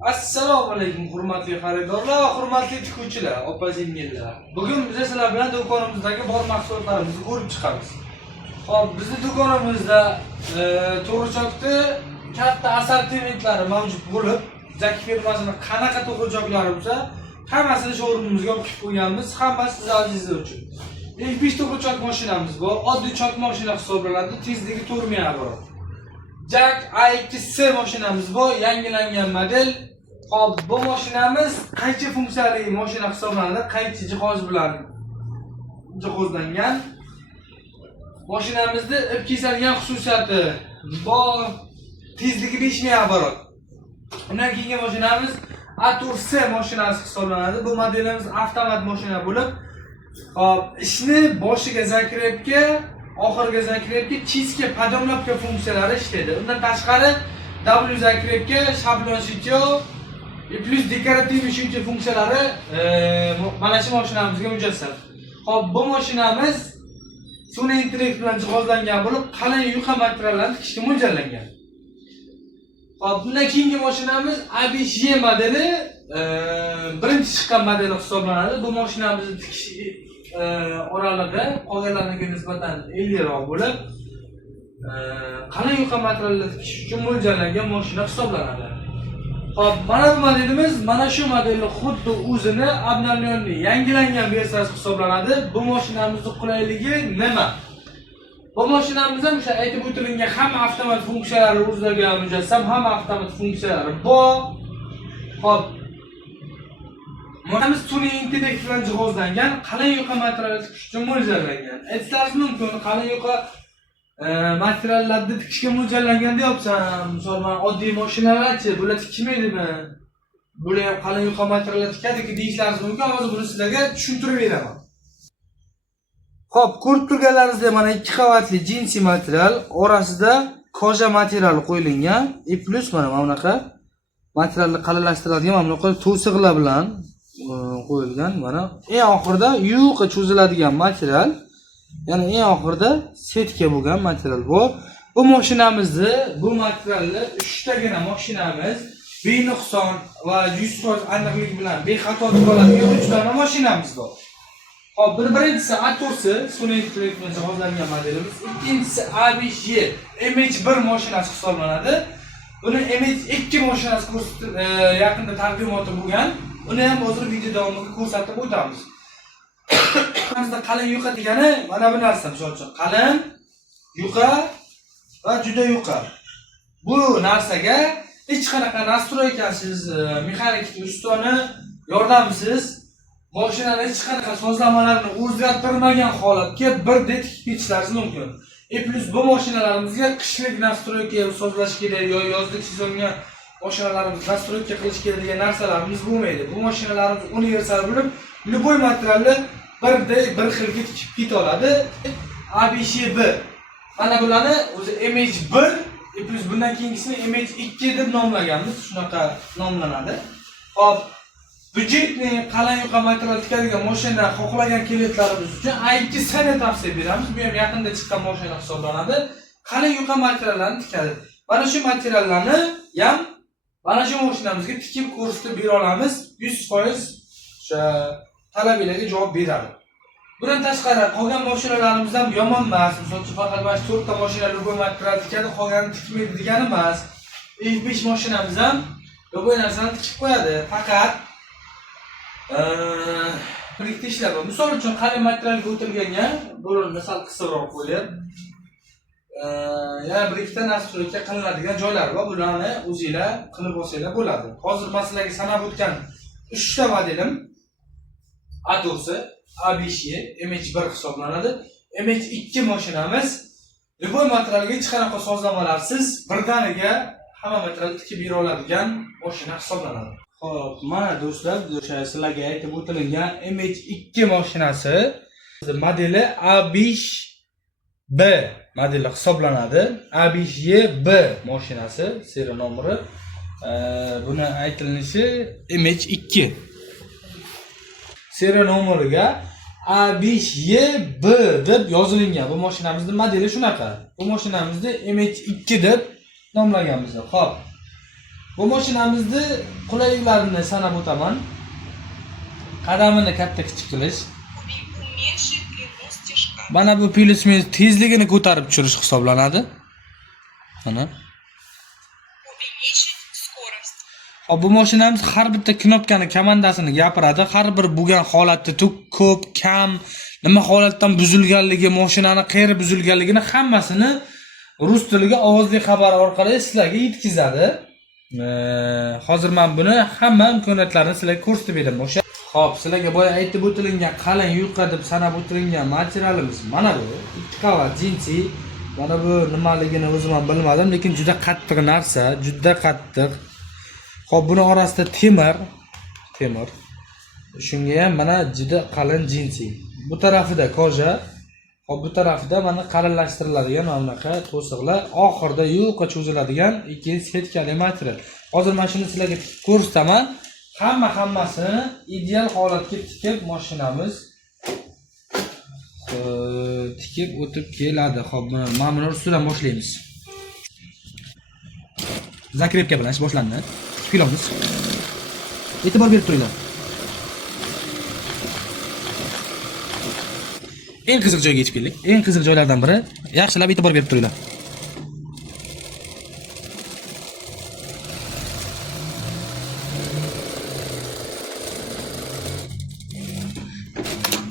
Assalomu alaykum hurmatli xaridorlar va hurmatli tikuvchilar, opa-singillar. Bugun biz sizlar bilan do'konimizdagi bor mahsulotlarimizni ko'rib chiqamiz. Xo'p, bizning do'konimizda to'g'richoqda katta assortimentlari mavjud bo'lib, Zaki firmasining qanaqa to'g'richoqlari bo'lsa, hammasini showroomimizga olib kelib qo'yganmiz, hammasi siz azizlar uchun. Ilk 5 to'g'richoq mashinamiz bor. Oddiy choq mashina hisoblanadi, tezligi 4 ming barobar. Jack A2C mashinamiz bor, yangilangan model. Hop, bu mashinamiz qaychi funksiyali mashina hisoblanadi, qaychi jihoz bilan jihozlangan. Mashinamizda ip kesilgan xususiyati bor, tezligi 5 ming barobar. Undan keyingi mashinamiz A4C mashinasi hisoblanadi. Bu modelimiz avtomat mashina bo'lib, hop, ishni boshiga zakrepga, oxiriga zakrepga, chiska podamlabka funksiyalari ishlaydi. Undan tashqari W zakrepga, shablon shityo plus dekorativ ishlovchi funksiyalari mana shu mashinamizga mujassam. Hop, bu mashinamiz sun'iy intellekt bilan jihozlangan bo'lib, qalin yuqa materiallarni tikishga mo'ljallangan. Hop, bundan keyingi mashinamiz A5Y modeli, birinchi chiqqan modeli hisoblanadi. Bu mashinamizni tikish oralig'i qolganlarga nisbatan 50roq bo'lib, qalin yuqa materiallarni tikish uchun mo'ljallangan mashina hisoblanadi. Hop, mana bu modelimiz mana shu modelni xuddi o'zini обновленный, yangilangan versiyasi hisoblanadi. Bu mashinamizning qulayligi nima? Bu mashinamizda o'sha aytib o'tilgan hamma avtomat funksiyalari o'zlariga mujassam, hamma avtomat funksiyalari bor. Hop, mashinamiz sun'iy intellekt bilan jihozlangan, qalin yuqa materiallar tikish uchun mo'ljallangan. Aytishlaringiz mumkin, qalin yuqa materiallarni tikishga mo'ljallangan deyapsan. Masalan, oddiy mashinalarchi bular tikmaydimi? Bular ham qalin yuqa materiallar tikadi-ku deyishlaringiz mumkin. Hozir buni sizlarga tushuntirib beraman. Xo'p, ko'rib turganlaringizdek mana 2 qavatli jinsi material, orasida koja material qo'yilgan. Plus mana bunaqa materialni qalinlashtiradigan mana bunaqa to'siqlar bilan qo'yilgan. Mana eng oxirida yuqa cho'ziladigan material, ya'ni eng oxirida setka bo'lgan material bu. Bu mashinamizni, bu materialni 3 tagina mashinamiz benuqson va 100% aniqlik bilan bexato qoladigan 3 dona mashinamiz bor. Hop, birinchisi A4C sun'iy intellekt bilan jihozlangan modelimiz, ikkinchisi A5Y MH1 mashinasi hisoblanadi. Buni MH2 mashinasi yaqinda taqdimoti bo'lgan. Uni ham hozir video davomida ko'rsatib o'tamiz. Bizda qalin yuqa degani mana bu narsa, misol uchun qalin yuqa va juda yuqa. Bu narsaga hech qanaqa nastroykasiz, mexanik ustani yordamisiz mashinani hech qanaqa sozlamalarini o'zgartirmagan holatga birdek tikib ketishlaringiz mumkin. Plus bu mashinalarimizga qishlik nastroyka sozlash kerak yoki yozlik sezonga mashinalarimiz nastroyka qilish kerak degan narsalarimiz bo'lmaydi. Bu mashinalarimiz universal bo'lib, любой materialni birdek bir xilga tikib keta oladi. A5B. Mana bularni o'zi MH1 plus bundan keyingisini MH2 deb nomlaganmiz. Shunaqa nomlanadi. Hop, budjetni qalin yuqa material tikadigan mashina xohlagan klientlarimiz uchun A2C ni tavsiya beramiz. Bu ham yaqinda chiqqan mashina hisoblanadi. Qalin yuqa materiallarni tikadi. Mana shu materiallarni ham mana shu mashinamizga tikib ko'rsatib bera olamiz. 100% o'sha talablarga javob beradi. Bundan tashqari qolgan mashinalarimiz ham yomon emas. Masalan, faqat mana 4 ta mashina logo material tikadi, qolganini tikmaydi degani emas. Ilk 5 mashinamiz ham logo narsani tikib qo'yadi. Faqat birikta ishlar bor. Misol uchun qalin materialga o'tilganga bo'lini sal qisqaroq qo'yib, yana birikta nastroyka qilinadigan joylar bor. Bularni o'zingizlar qilib olsanglar bo'ladi. Hozir masalan sanab o'tgan 3 ta modelim A4C, A5Y, MH1 hisoblanadi. MH2 mashinamiz любой materialga hech qanaqa sozlamalarsiz birdaniga hamma materialni tikib bera oladigan mashina hisoblanadi. Xo'p, mana do'stlar, o'sha sizlarga aytib o'tilgan MH2 mashinasi modeli A5B modeli hisoblanadi. A5YB mashinasi serial nomeri. Buni aytilishi MH2. Serial nomeriga A5YB deb yozilgan. Bu mashinamizning modeli shunaqa. Bu mashinamizni MH2 deb nomlaganmiz. Xo'p. Bu mashinamizni qulayliklarini sanab o'taman. Qadamini katta kichik qilish. Уменьшить длину стежка. Mana bu plyus-minus tezligini ko'tarib tushirish hisoblanadi. Mana. Увеличить скорость. Hop, bu mashinamiz har bitta knopkani komandasini gapiradi. Har bir bo'lgan holatda ko'p, kam, nima holatdan buzilganligi, mashinani qayerga buzilganligini hammasini rus tiliga ovozli xabar orqali sizlarga yetkazadi. Hozir men buni hamma imkoniyatlarini sizlarga ko'rsatib beraman. O'sha Xo'p, sizlarga boya aytib o'tilgan qalin yupqa deb sanab o'tilgan materialimiz mana bu. Ikki qavat jinsi. Mana bu nimaligini o'zim ham bilmadim, lekin juda qattiq narsa, juda qattiq. Xo'p, buni orasida temir. Shunga ham mana juda qalin jinsi. Bu tarafida koja. Xo'p, bu tarafida mana qalinlashtiriladigan mana bunaqa to'siqlar, oxirida yo'qqa cho'ziladigan ikkinchi setkali material. Hozir men shuni sizlarga ko'rsataman. Hammasini ideal holatga tikib mashinamiz tikib o'tib keladi. Xo'p, mana buni ustidan boshlaymiz. Zakrepka bilan ish boshlandi. Tikilamiz. E'tibor berib turinglar. Eng qiziq joyga yetib keldik. Eng qiziq joylardan biri. Yaxshilab e'tibor berib turinglar.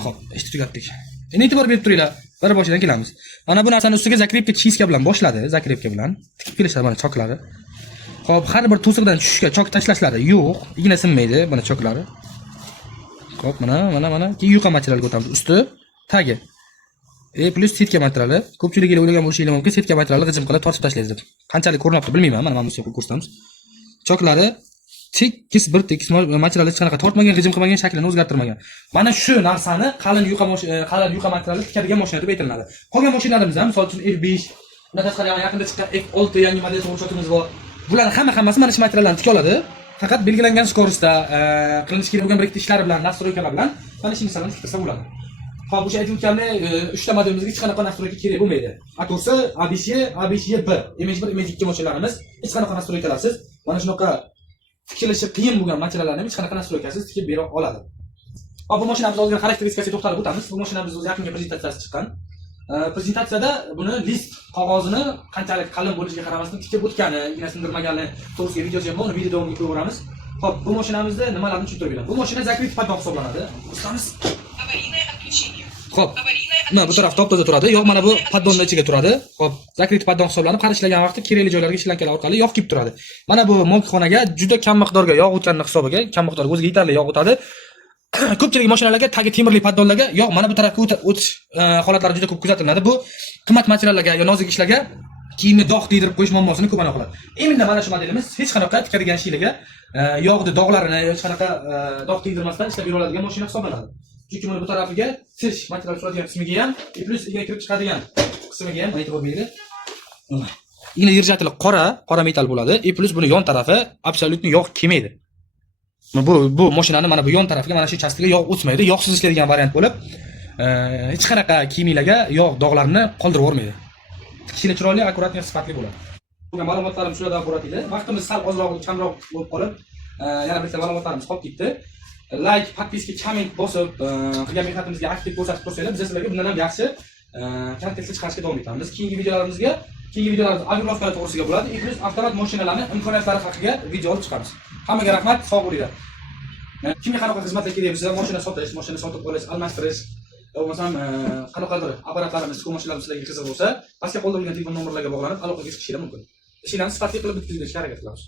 Xo'p, ishni tugatdik. Endi e'tibor berib turinglar. Bir boshidan kelamiz. Mana bu narsani ustiga zakrepka chiska bilan boshladi, zakrepka bilan tikib kelishadi mana choklari. Xo'p, har bir to'siqdan tushishga chok tashlashlari yo'q, igna sinmaydi mana choklari. Xo'p, mana keyin yuqa materialga o'tamiz. Usti, tagi. Plus setka materiali. Ko'pchilik o'ylagan bo'lishingiz mumkin, setka materiali g'ijim qilib tortib tashlaysiz deb. Qanchalik ko'rinyapti bilmayman, mana bu yerga ko'rsatamiz. Choklari tekis materialni hech qanaqa tortmagan, g'ijim qilmagan, shaklini o'zgartirmagan. Mana shu narsani qalin yuqa materialni tikadigan mashina deb aytiladi. Qolgan mashinalarimizda ham, misol uchun F5, undan tashqari yaqinda chiqqan F6 yangi model so'rashotimiz bor. Bular hammasi mana shu materiallarni tika oladi. Faqat belgilangan skorostda qilinish kerak bo'lgan bir ikkita ishlar bilan, nastroykalar bilan mana shu misolni tiktirsa bo'ladi. Xo'p, o'sha aytganimdek, 3 ta modelimizga hech qanaqa nastroyka kerak bo'lmaydi. Atorsi A5B, Image1, Image2 mashinalarimiz hech qanaqa nastroykalarsiz mana shunaqa tikilishi qiyin bo'lgan materiallarni hech qanaqa nastroykasiz tikib bera oladi. Hop, bu mashinamiz olgan xarakteristikasiga to'xtalib o'tamiz. Bu mashinamiz o'z yaqinga prezentatsiyasi chiqqan. Prezentatsiyada buni list qog'ozini qanchalik qalin bo'lishiga qaramasdan tikib o'tgani, igna sindirmagani to'g'risiga video ham bor, uni video davomida ko'ramiz. Hop, bu mashinamizda nimalarni tushuntirib beramiz. Bu mashina zakrit paddoq hisoblanadi. Ustamiz. Аварийное отключение. Xo'p. Mana bu taraf top-toza turadi. Yog' mana bu paddonning ichiga turadi. Xo'p, zakrit paddon hisoblanib, qarishlagan vaqtda kerakli joylarga shlankalar orqali yog' kelib turadi. Mana bu mokxonaga juda kam miqdorga yog' o'tgani hisobiga, kam miqdorga o'ziga yetarli yog' o'tadi. Ko'pchilik mashinalarga tagi temirli paddonlarga yog' mana bu tarafga o'tish holatlari juda ko'p kuzatiladi. Bu qimmat materiallarga yo nozik ishlarga kiyimni dog' qiydirib qo'yish muammosini ko'p aniq qiladi. Endi mana shu modelimiz hech qanaqa tikadigan shiylarga yog'ni dog'larini hech qanaqa dog' qiydirmasdan ishlab bera oladigan mashina hisoblanadi. Chunki mana bu tarafiga tish material turadigan qismiga ham, plus igna kirib chiqadigan qismiga ham e'tibor bering. Igna yirjatili qora metal bo'ladi. Plus buni yon tarafi absolyutni yog' kelmaydi. Bu mashinani mana bu yon tarafiga mana shu chastiga yog' o'tmaydi. Yog'siz ishlaydigan variant bo'lib, hech qanaqa kiyimlarga yog' dog'larini qoldirib yormaydi. Tikishli chiroyli, akkuratli, sifatli bo'ladi. Bunga ma'lumotlarim shulardan iborat edi. Vaqtimiz sal ozroq kamroq bo'lib qolib, yana bitta ma'lumotlarimiz qolib ketdi. Like, podpiska, komment bosib, qilgan mehnatimizga aktiv ko'rsatib tursanglar, biz sizlarga bundan ham yaxshi kontentlar chiqarishga davom etamiz. Keyingi videolarimiz agronovkalar to'g'risiga bo'ladi. Plus avtomat mashinalarning imkoniyatlari haqida video olib chiqamiz. Hammaga rahmat, sog' bo'linglar. Kimga qanaqa xizmatlar kerak bo'lsa, mashina sotish, mashina sotib olish, almashtirish, bo'lmasam qanaqadir apparatlarimiz, mashinalarimiz sizlarga qiziq bo'lsa, pastga qoldirilgan telefon nomerlarga bog'lanib aloqaga chiqishingiz mumkin. Ishlarni sifatli qilib bitkazishga harakat qilamiz.